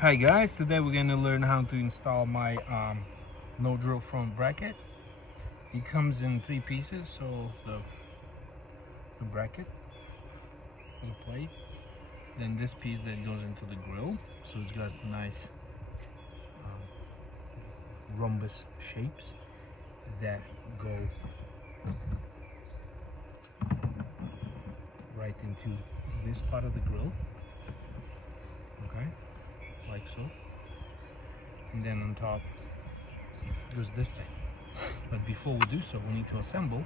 Hi guys, today we're going to learn how to install my no drill front bracket. It comes in 3 pieces, so the bracket, the plate, then this piece that goes into the grill, so it's got nice rhombus shapes that go right into this part of the grill, okay, like so, and then on top goes this thing. But before we do so, we need to assemble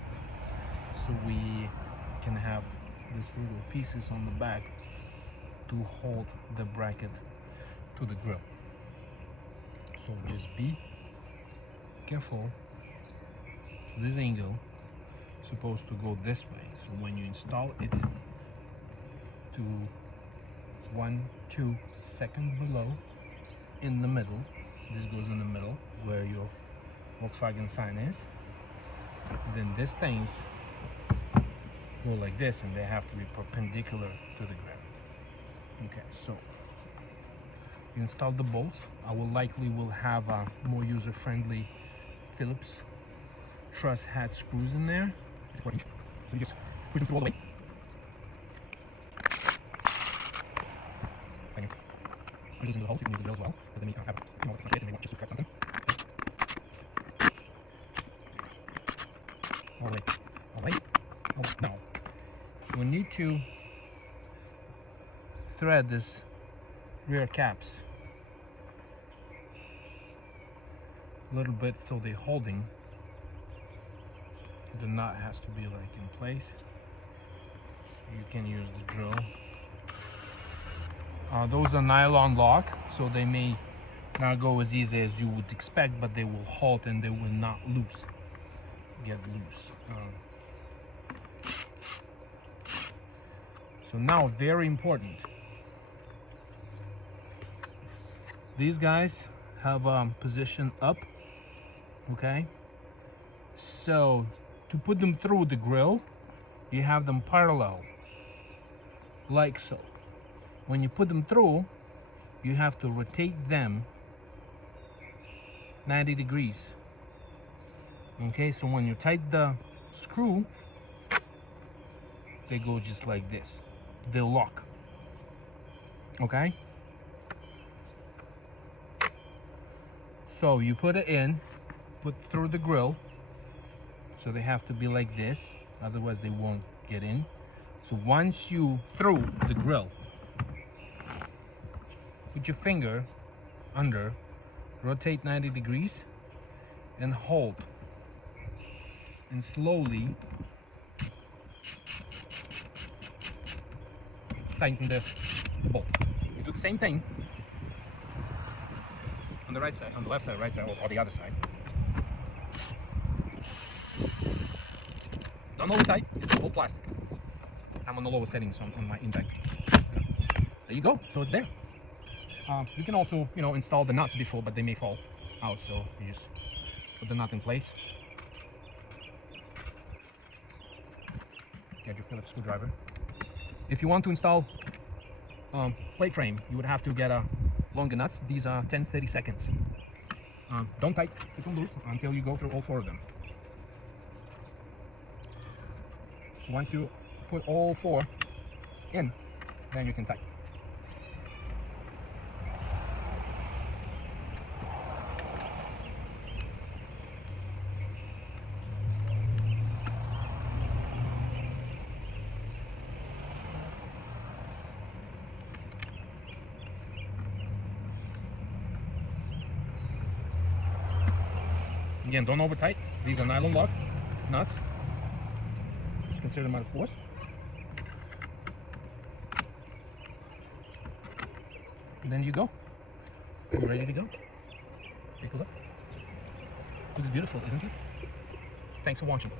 so we can have these little pieces on the back to hold the bracket to the grill. So just be careful. So this angle is supposed to go this way, so when you install it to 1-2 seconds below in the middle, this goes in the middle where your Volkswagen sign is, then these things go like this and they have to be perpendicular to the ground. Okay, so you install the bolts. I will have a more user-friendly Phillips truss head screws in there. It's 4 inch, so you just push them through all the way. I'm using the holes, you can use the drill as well, but then you have it's not it and they want just to cut something. All the way. Oh, now, we need to thread this rear caps a little bit so they're holding. The nut has to be like in place. So you can use the drill. Those are nylon lock, so they may not go as easy as you would expect, but they will hold and they will not get loose. So now, very important, these guys have position up, okay? So to put them through the grill, you have them parallel, like so. When you put them through, you have to rotate them 90 degrees. Okay, so when you tighten the screw, they go just like this. They'll lock. Okay? So you put it in, put through the grill, so they have to be like this, otherwise they won't get in. So once you through the grill, put your finger under, rotate 90 degrees, and hold. And slowly tighten the bolt. You do the same thing on the right side, on the left side, right side, or the other side. Don't over tight, it's all plastic. I'm on the lower settings on my intake. There you go, so it's there. You can also, install the nuts before, but they may fall out, so you just put the nut in place. Get your Phillips screwdriver. If you want to install plate frame, you would have to get longer nuts. These are 10-30 seconds. Don't tighten, keep them loose until you go through all 4 of them. So once you put all 4 in, then you can tighten. Again, don't over tight. These are nylon lock nuts. Just consider them out of force. And then you go. You're ready to go. Take a look. Looks beautiful, isn't it? Thanks for watching.